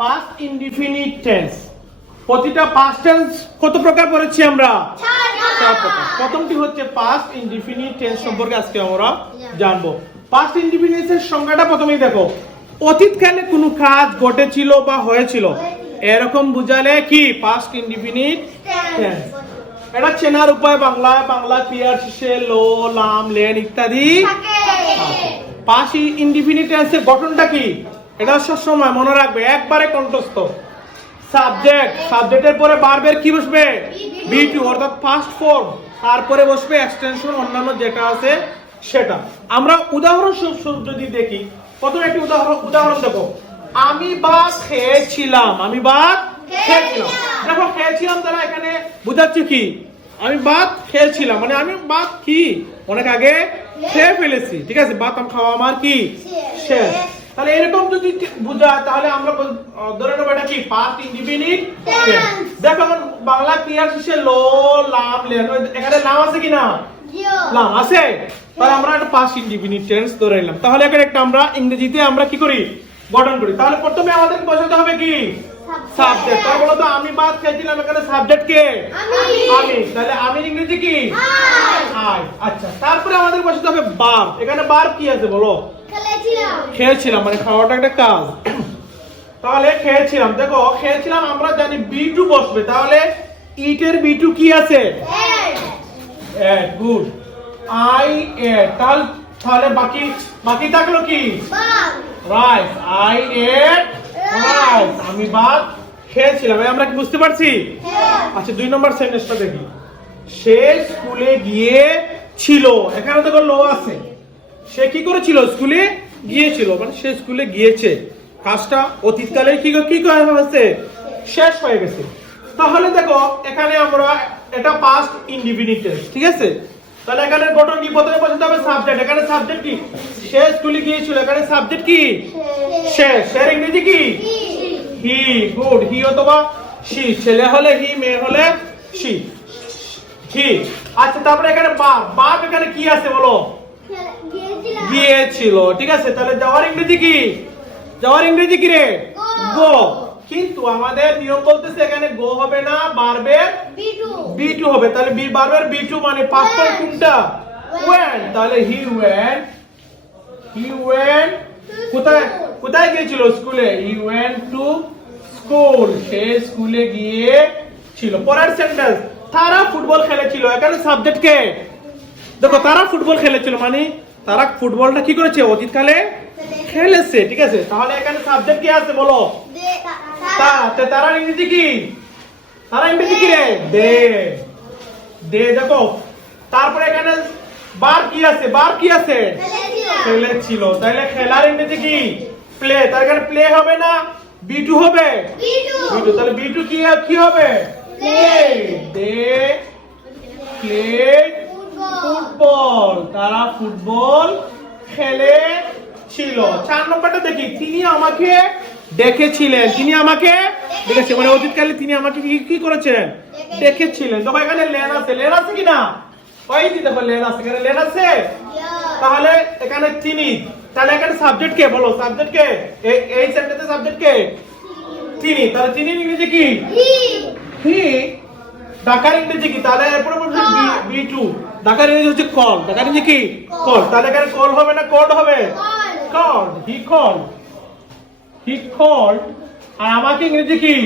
Past indefinite tense. প্রতিটা past tense কত প্রকার পড়েছি আমরা? চার প্রকার। প্রথমটি হচ্ছে পাস্ট ইনডিফিনিট টেন্স সম্পর্কে আজকে আমরা জানবো। পাস্ট ইনডিফিনিট এর সংজ্ঞাটা প্রথমেই দেখো, অতীতকালে কোনো কাজ ঘটেছিল বা হয়েছিল এরকম বুঝালে কি পাস্ট ইনডিফিনিট টেন্স। এটা চেনার উপায় বাংলা ক্রিয়ার শেষে লো, লাম, লেন ইত্যাদি থাকে। পাস্ট ইনডিফিনিট টেন্সের গঠনটা কি? এটা সব সময় মনে রাখবে, একবারে কণ্ঠস্থ। সাবজেক্টের পরে ভার্বের কি বসবে? বি2 অর্থাৎ ফার্স্ট ফর্ম, তারপরে বসবে এক্সটেনশন অন্যান্য যেটা আছে সেটা। আমরা উদাহরণস্বরূপ যদি দেখি, প্রথমে একটি উদাহরণ দেখো, আমি ভাত খেয়েছিলাম। দেখো খেয়েছিলাম দ্বারা এখানে বুঝাচ্ছে কি? আমি ভাত খেয়েছিলাম মানে আমি ভাত কি অনেক আগে খেয়ে ফেলেছি, ঠিক আছে? ভাত খাওয়া আমার কি শেষ। তাহলে এরকম যদি বুঝায় তাহলে আমরা ধরে নেব এটা কি পাস্ট ইনডিফিনিট টেন্স। দেখো বাংলা ক্রিয়ার শেষে লো, লাম, লেন, এখানে লাম আছে কি না? লাম আছে। তাহলে আমরা একটা পাস্ট ইনডিফিনিট টেন্স ধরে নিলাম। তাহলে এখানে একটা আমরা ইংরেজিতে আমরা কি করি? গঠন করি। তাহলে প্রথমে আমাদের বসাতে হবে কি? সাবজেক্ট। তাহলে বলো তো আমি ভাত খেয়েছিলাম, এখানে সাবজেক্ট কে? আমি। তাহলে আমি ইংরেজি কি? আই। আচ্ছা, তারপরে আমাদের বসাতে হবে ভার্ব। এখানে ভার্ব কি আছে বলো? খেয়েছিলাম মানে খাওয়াটা একটা কাজ। তাহলে খেয়েছিলাম, দেখো খেয়েছিলাম আমরা জানি বি2 বসবে। তাহলে ইট এর বি2 কি আছে? এড। গুড। I ate. তাহলে বাকি থাকলো কি? রাইট। I ate rice. আমি ভাত খেয়েছিলাম। আমরা কি বুঝতে পারছি? আচ্ছা, 2 নম্বর সেন্টেন্সটা দেখি। সে স্কুলে গিয়েছিল। এখানে দেখো লো আছে। সে কি করেছিল? স্কুলে গিয়েছিল মানে সে স্কুলে গিয়েছে। কাজটা অতীতকালে কি হয়েছে? শেষ হয়ে গেছে। তাহলে দেখো এখানে আমরা এটা পাস্ট ইনডিফিনিট টেন্স, ঠিক আছে? তাহলে এখানে গঠন কি? প্রথমে বসাতে হবে সাবজেক্ট। এখানে সাবজেক্ট কি? সে স্কুলে গিয়েছিল। এখানে সাবজেক্ট কি? শেষ। এর ইংরেজি কি? হি। গুড। হি অথবা শি। ছেলে হলে হি, মেয়ে হলে শি। হি। আচ্ছা, তারপরে এখানে ভার্ব এখানে কি আছে বলো? গিয়েছিল, ঠিক আছে? তাহলে যাওয়ার ইংরেজি কি? রে? গো। কিন্তু আমাদের নিয়ম বলতেছে এখানে গো হবে না, ভার্বের বি2 হবে। তাহলে ভার্বের বি2 মানে পাস্ট ফর্ম কোনটা? ওয়েন্ট। তাহলে হি ওয়েন্ট কোথায় গিয়েছিল? স্কুলে। He went to school. সে স্কুলে গিয়েছিল। পরের সেন্টেন্স, তারা ফুটবল খেলেছিল। এখানে সাবজেক্ট কে? দেখো তারা ফুটবল খেলেছিল মানে তারা ফুটবলটা কি করেছে? অতীতকালে খেলেছে, ঠিক আছে? তাহলে এখানে সাবজেক্ট কি আছে বলো? তারা ইংরেজি কি? রে? দে। দেখো তারপরে এখানে ভার্ব কি আছে? খেলেছিল। তাহলে খেলার ইংরেজি কি? প্লে। তার এখানে প্লে হবে না, বি2 হবে? বি2। তাহলে বি2 কি হবে? প্লে। They played football. তারা ফুটবল খেলেছিল। 4 নম্বরটা দেখি, তিনি আমাকে দেখেছিলেন। মানে অতীতকালে তিনি আমাকে কি করেছেন? দেখেছিলেন। দেখো এখানে লেন আছে কি না? ওই যে দেখো লেন আছে, এখানে লেন আছে। তাহলে এখানে তিনি। তাহলে এখানে সাবজেক্ট কে বলো? সাবজেক্ট কে? এই সেন্টেন্সে সাবজেক্ট কে? তিনি। তাহলে তিনি ইংরেজি কি? হি। ঢাকার ইংরেজি কি? তাহলে এরপরে বলছে বি2। ঢাকার ইংরেজি হচ্ছে কল। ঢাকার ইংরেজি কি? কল। তাহলে এখানে কল হবে না কল্ড হবে? কল্ড। He called. আর আমাকে ইংরেজি কি?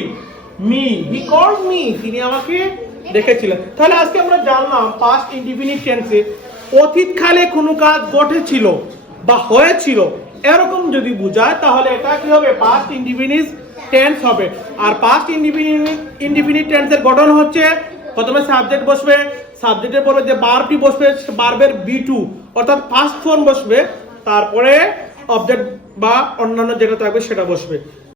মি। He called me. তিনি আমাকে দেখেছিলেন। তাহলে আজকে আমরা জানলাম পাস্ট ইনডিফিনিট টেন্সে অতীতকালে কোনো কাজ ঘটেছিল বা হয়েছিল এরকম যদি বোঝায় তাহলে এটা কি হবে? পাস্ট ইনডিফিনিট টেন্স হবে। আর পাস্ট ইনডিফিনিট টেন্সের গঠন হচ্ছে প্রথমে সাবজেক্ট বসবে, সাবজেক্টের পরে যে ভার্বটি বসবে ভার্বের বি2 অর্থাৎ ফার্স্ট ফর্ম বসবে, তারপরে অবজেক্ট বা অন্যান্য যেটা থাকবে সেটা বসবে।